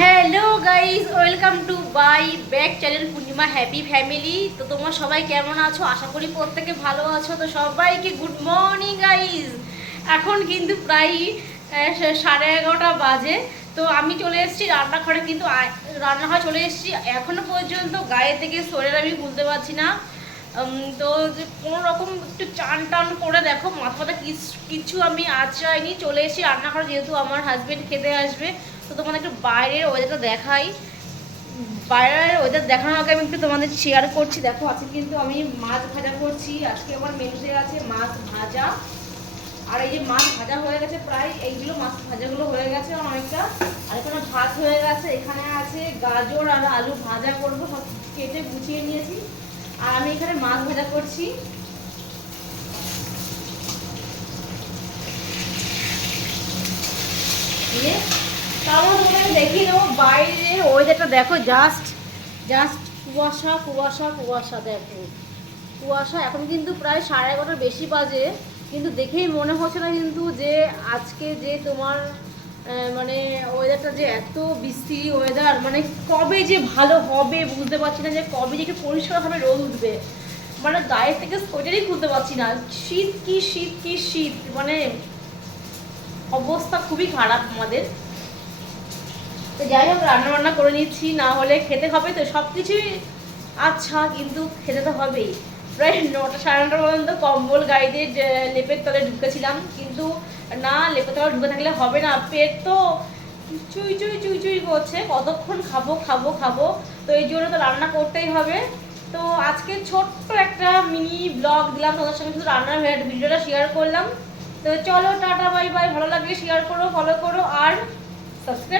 Hello guys welcome to by back channel Purnima happy family তো তোমরা সবাই কেমন আছো? আশা করি প্রত্যেকে ভালো আছো। তো সবাইকে গুড মর্নিং গাইস এখন কিন্তু প্রায় সাড়ে এগারোটা বাজে। তো আমি চলে এসেছি রান্নাঘরে কিন্তু রান্নাঘরে চলে এসেছি। এখনও পর্যন্ত গায়ে থেকে শরীর আমি ভুলতে পারছি না। তো কোনো রকম একটু চান টান করে দেখো মাথা মাথা কিছু আমি আঁচড়াইনি। চলে এসেছি রান্নাঘরে, যেহেতু আমার হাজব্যান্ড খেতে আসবে। তো তোমাদের একটু বাইরের ওয়েদারটা দেখাই। বাইরের ওয়েদার দেখানোর আগে আমি একটু তোমাদের শেয়ার করছি। দেখো, আজকে কিন্তু আমি মাছ ভাজা করছি। আজকে আমার মেনুতে আছে মাছ ভাজা। আর এই যে মাছ ভাজা হয়ে গেছে, প্রায় এইগুলো মাছ ভাজাগুলো হয়ে গেছে অনেকটা। আর এখানে ভাত হয়ে গেছে, এখানে আছে গাজর আর আলু ভাজা করব, সব কেটে গুছিয়ে নিয়েছি। আর আমি এখানে মাছ ভাজা করছি। দিয়ে বাইরের ওয়েদারটা দেখো জাস্ট জাস্ট কুয়াশা কুয়াশা কুয়াশা, দেখো। কুয়াশা এখন কিন্তু প্রায় সাড়ে এগারোটার বেশি বাজে, কিন্তু দেখেই মনে না কিন্তু যে আজকে যে তোমার মানে ওয়েদারটা যে এত ওয়েদার মানে কবে যে ভালো হবে বুঝতে পারছি না, যে কবে যে একটু পরিষ্কারভাবে রোদ উঠবে। মানে গায়ের থেকে সোয়েটারই খুলতে পারছি না। শীত কি শীত কি, শীত মানে অবস্থা খুবই খারাপ আমাদের। তো যাই হোক রান্না বান্না করে নিচ্ছি, না হলে খেতে হবে তো সব কিছুই আচ্ছা কিন্তু খেতে তো হবেই। প্রায় নটা সাড়ে নটা পর্যন্ত কম্বল, গাড়িতে লেপের তলে ঢুকেছিলাম। কিন্তু না, লেপের তলে ঢুকে থাকলে হবে না। পেট তো চুই চুই চুই চুই করছে। কতক্ষণ খাব খাব খাব। তো এই জন্য তো রান্না করতেই হবে। তো আজকে ছোট্ট একটা মিনি ব্লগ দিলাম। তোমাদের সঙ্গে শুধু রান্নার ভিডিওটা শেয়ার করলাম। তো চলো, টাটা, বাই বাই। ভালো লাগলে শেয়ার করো ফলো করো, আর সাবস্ক্রাইব